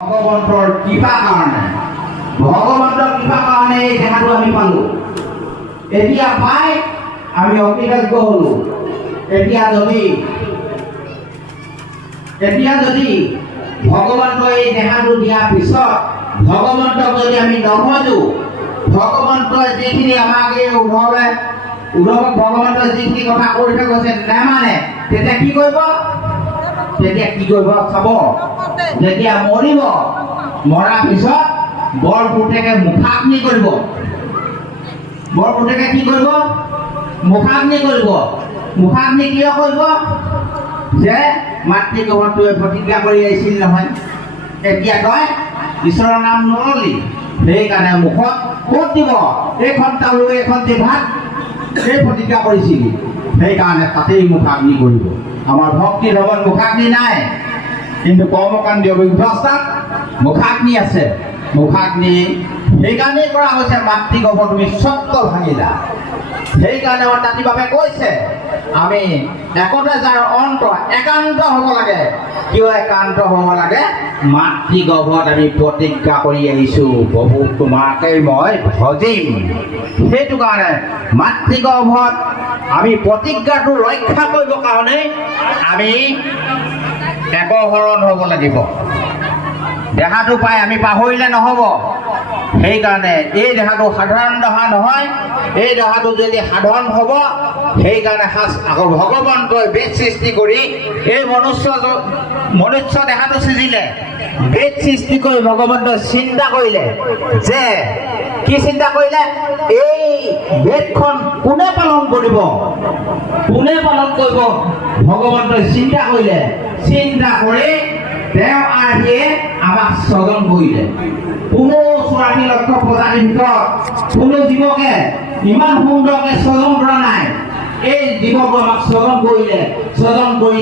ভগৱন্তৰ কৃপা কাৰণে এই দেহাটো আমি পালো। এতিয়া পাই আমি অকৃতজ্ঞ হলো। এতিয়া যদি ভগৱন্তই এই দেহাটো দিয়াৰ পিছত ভগৱন্তক যদি আমি নভজো, ভগৱন্তই যিখিনি আমাক এই উদ্ধৱক ভগৱন্তই যিখিনি কথা কৈ থৈ গৈছে নেমানে, তেতিয়া কি কৰিব চাব। যেতিয়া মৰিব, মৰাৰ পিছত বৰ পুতেকে মুখাগ্নি কৰিব। বৰ পুতেকে কি কৰিব? মুখাগ্নি কৰিব। মুখাগ্নি কিয় কৰিব? যে মাতৃগৰ্ভটোৱে প্ৰতিজ্ঞা কৰি আহিছিল নহয়, এতিয়া তই ঈশ্বৰৰ নাম নললি, সেইকাৰণে মুখত ক'ত দিব? এইখন তালু এইখন ভাত, সেই প্ৰতিজ্ঞা কৰিছিলি, সেইকাৰণে তাতেই মুখাগ্নি কৰিব। আমাৰ ভক্তিৰ লগত মুখাগ্নি নাই, কিন্তু কৰ্মকাণ্ডীয় ব্যৱস্থাত মুখাগ্নি আছে। মুখাগ্নি সেইকাৰণেই কৰা হৈছে, মাতৃগৰ্ভ তুমি স্বত্ব ভাঙিলা। সেইকাৰণে তাতিবাবে কৈছে আমি একতে যাৰ অন্ত একান্ত হ'ব লাগে। কিয় একান্ত হ'ব লাগে? মাতৃগৰ্ভত আমি প্ৰতিজ্ঞা কৰি আহিছোঁ, প্ৰভু তোমাকেই মই ভজিম। সেইটো কাৰণে মাতৃগৰ্ভত আমি প্ৰতিজ্ঞাটো ৰক্ষা কৰিবৰ কাৰণে আমি একশৰণ হ'ব লাগিব। দেহাটো পাই আমি পাহৰিলে নহ'ব। সেইকাৰণে এই দেহাটো সাধাৰণ দেহা নহয়। এই দেহাটো যদি সাধাৰণ হ'ব, সেইকাৰণে আকৌ ভগৱন্তই বেদ সৃষ্টি কৰি এই মনুষ্য দেহাটো সৃজিলে। বেদ সৃষ্টি কৰি ভগৱন্তই চিন্তা কৰিলে যে কি চিন্তা কৰিলে? এই বেদখন কোনে পালন কৰিব? ভগৱন্তই চিন্তা কৰিলে। চিন্তা কৰি তেওঁ আহিয়ে আমাক স্বজন কৰিলে। কোনো 84 লক্ষ প্ৰজাতিৰ ভিতৰত কোনো জীৱকে ইমান সুন্দৰকে স্বজন কৰা নাই। এই জীৱকো আমাক স্বজন কৰিলে। স্বজন কৰি